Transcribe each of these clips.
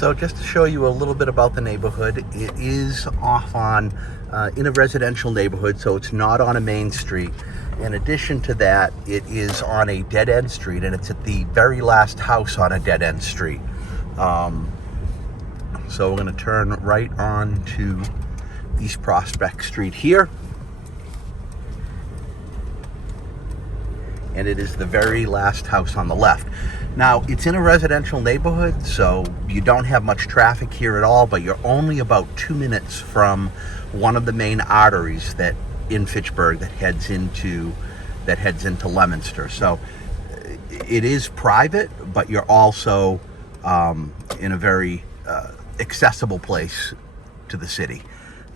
So just to show you a little bit about the neighborhood, it is off on, in a residential neighborhood, so it's not on a main street. In addition to that, it is on a dead-end street, and it's at the very last house on a dead-end street. So we're gonna turn right on to East Prospect Street here. And it is the very last house on the left. Now, it's in a residential neighborhood, so you don't have much traffic here at all, but you're only about 2 minutes from one of the main arteries that in Fitchburg that heads into Leominster. So it is private, but you're also in a very accessible place to the city.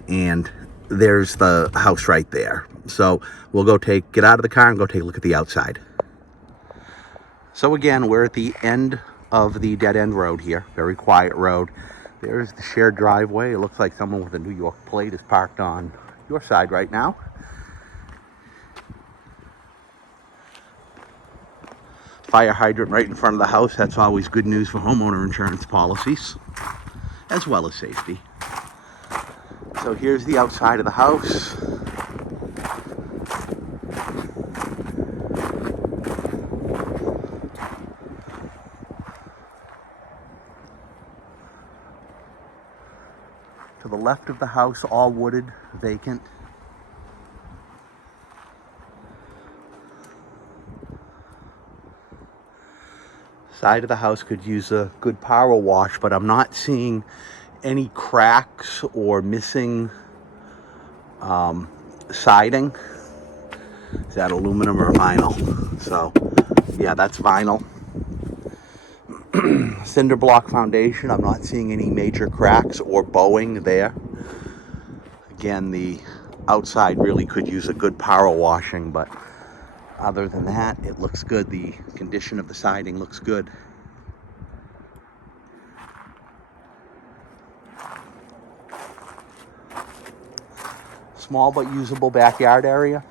And there's the house right there. So we'll get out of the car and go take a look at the outside. So again, we're at the end of the dead end road here, very quiet road. There's the shared driveway. It looks like someone with a New York plate is parked on your side right now. Fire hydrant right in front of the house. That's always good news for homeowner insurance policies, as well as safety. So here's the outside of the house. To the left of the house, all wooded, vacant. Side of the house could use a good power wash, but I'm not seeing any cracks or missing siding. Is that aluminum or vinyl? So, yeah, that's vinyl. Cinder block foundation. I'm not seeing any major cracks or bowing there. Again, the outside really could use a good power washing, but other than that, it looks good. The condition of the siding looks good. Small but usable backyard area.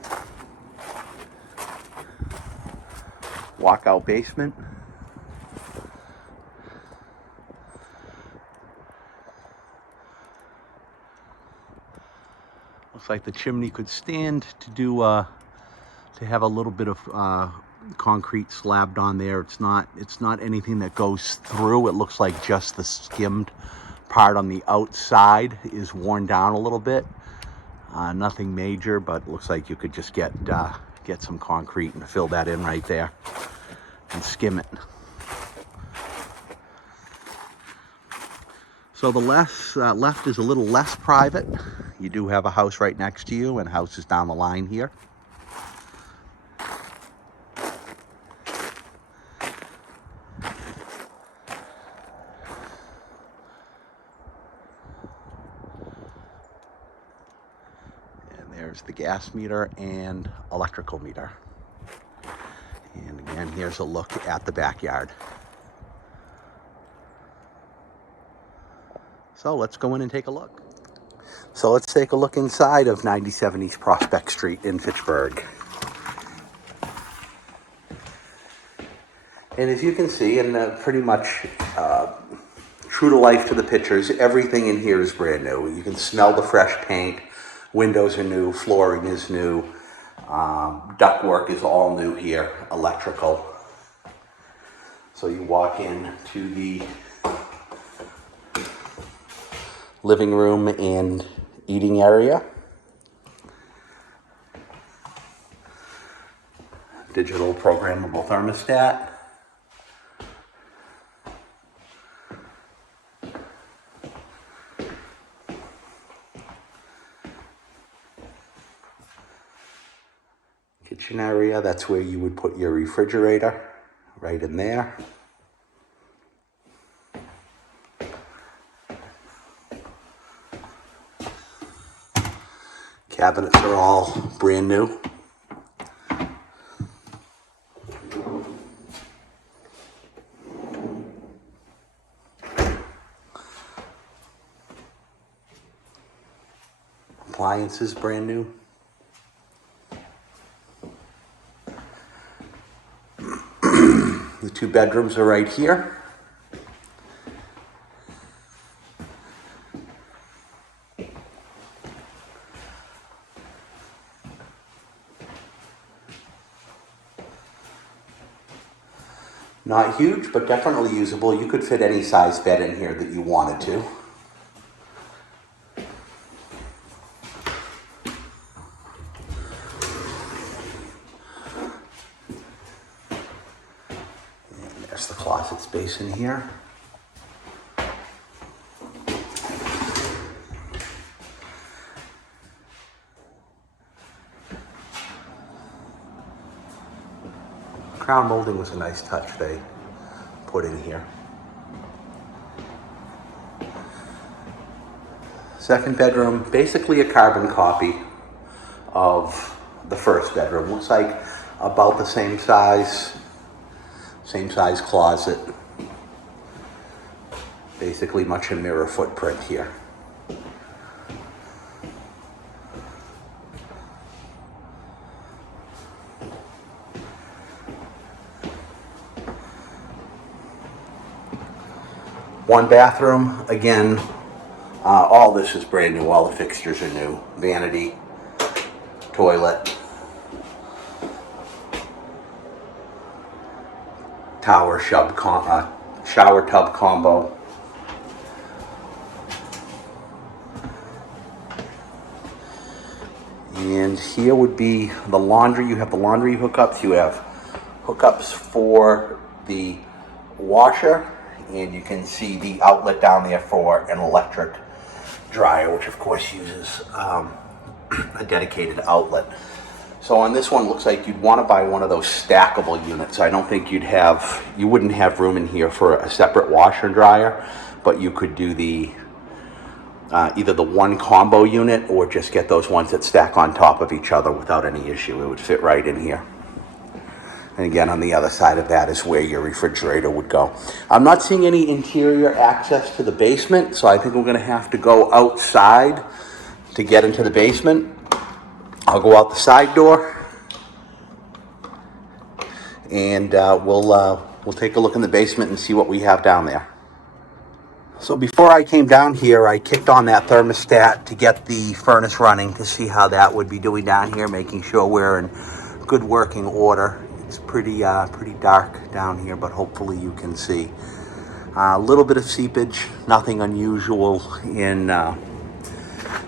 Walkout basement. Looks like the chimney could stand to do to have a little bit of concrete slabbed on there. It's not anything that goes through. It looks like just the skimmed part on the outside is worn down a little bit. Nothing major, but it looks like you could just get some concrete and fill that in right there and skim it. So the left is a little less private. You do have a house right next to you and houses down the line here. There's the gas meter and electrical meter. And again, here's a look at the backyard. So let's go in and take a look. So let's take a look inside of 97 East Prospect Street in Fitchburg. And as you can see, and pretty much true to life to the pictures, everything in here is brand new. You can smell the fresh paint. Windows are new, flooring is new, ductwork is all new here, electrical. So you walk in to the living room and eating area. Digital programmable thermostat. Kitchen area, that's where you would put your refrigerator, right in there. Cabinets are all brand new. Appliances brand new. The two bedrooms are right here. Not huge, but definitely usable. You could fit any size bed in here that you wanted to. And there's the closet space in here. Crown molding was a nice touch they put in here. Second bedroom, basically a carbon copy of the first bedroom. Looks like about the same size closet. Basically much a mirror footprint here. One bathroom, again, all this is brand new, all the fixtures are new. Vanity, toilet, shower tub combo. And here would be the laundry. You have the laundry hookups. You have hookups for the washer. And you can see the outlet down there for an electric dryer, which of course uses a dedicated outlet. So on this one, looks like you'd want to buy one of those stackable units. I don't think you wouldn't have room in here for a separate washer and dryer, but you could do the either the one combo unit or just get those ones that stack on top of each other without any issue. It would fit right in here. And again, on the other side of that is where your refrigerator would go. I'm not seeing any interior access to the basement, so I think we're going to have to go outside to get into the basement. I'll go out the side door, and we'll take a look in the basement and see what we have down there. So before I came down here, I kicked on that thermostat to get the furnace running to see how that would be doing down here, making sure we're in good working order. It's pretty dark down here, but hopefully you can see. A little bit of seepage, nothing unusual in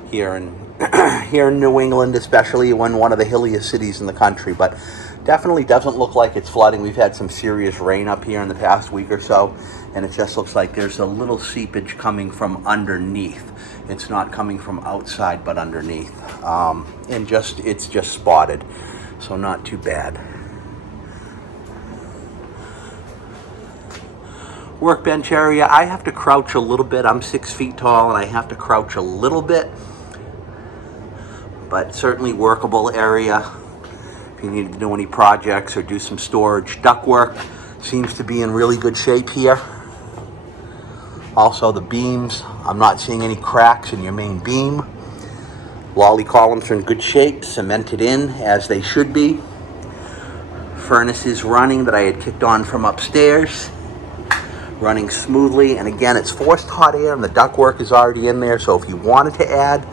here in New England, especially when one of the hilliest cities in the country, but definitely doesn't look like it's flooding. We've had some serious rain up here in the past week or so, and it just looks like there's a little seepage coming from underneath. It's not coming from outside, but underneath. And it's just spotted, so not too bad. Workbench area, I have to crouch a little bit. I'm 6 feet tall and I have to crouch a little bit, but certainly workable area if you need to do any projects or do some storage. Ductwork seems to be in really good shape here. Also the beams, I'm not seeing any cracks in your main beam. Lolly columns are in good shape, cemented in as they should be. Furnace is running that I had kicked on from upstairs, running smoothly, and again it's forced hot air and the ductwork is already in there, so if you wanted to add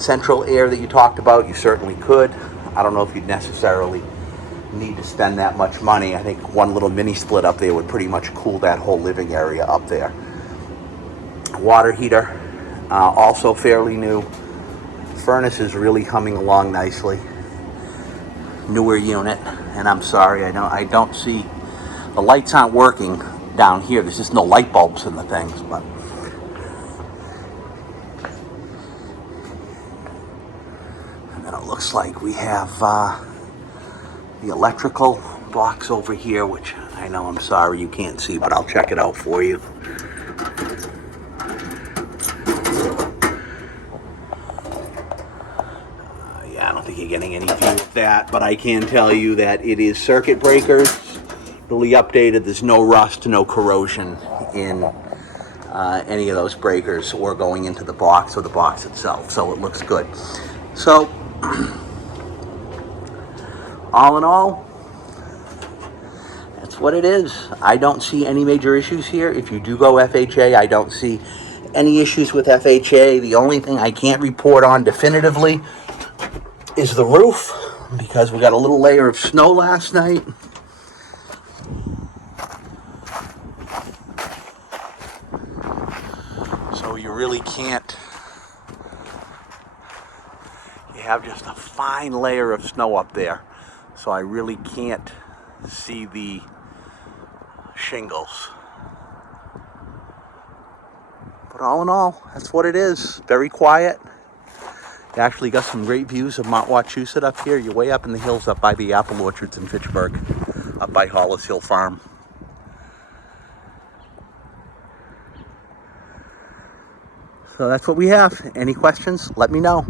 central air that you talked about, you certainly could. I don't know if you'd necessarily need to spend that much money. I think one little mini split up there would pretty much cool that whole living area up there. Water heater, also fairly new. Furnace is really humming along nicely. Newer unit, and I'm sorry, I don't see, the lights aren't working down here. There's just no light bulbs in the things, but and then it looks like we have the electrical box over here, which I know, I'm sorry you can't see, but I'll check it out for you. Yeah, I don't think you're getting any view of that, but I can tell you that it is circuit breakers, really updated. There's no rust, no corrosion in any of those breakers or going into the box or the box itself, so it looks good. So all in all, that's what it is. I don't see any major issues here. If you do go FHA, I don't see any issues with FHA. The only thing I can't report on definitively is the roof, because we got a little layer of snow last night. really can't. You have just a fine layer of snow up there, so I really can't see the shingles. But all in all, that's what it is. Very quiet. You actually got some great views of Mount Wachusett up here. You're way up in the hills up by the apple orchards in Fitchburg, up by Hollis Hill Farm. So that's what we have. Any questions? Let me know.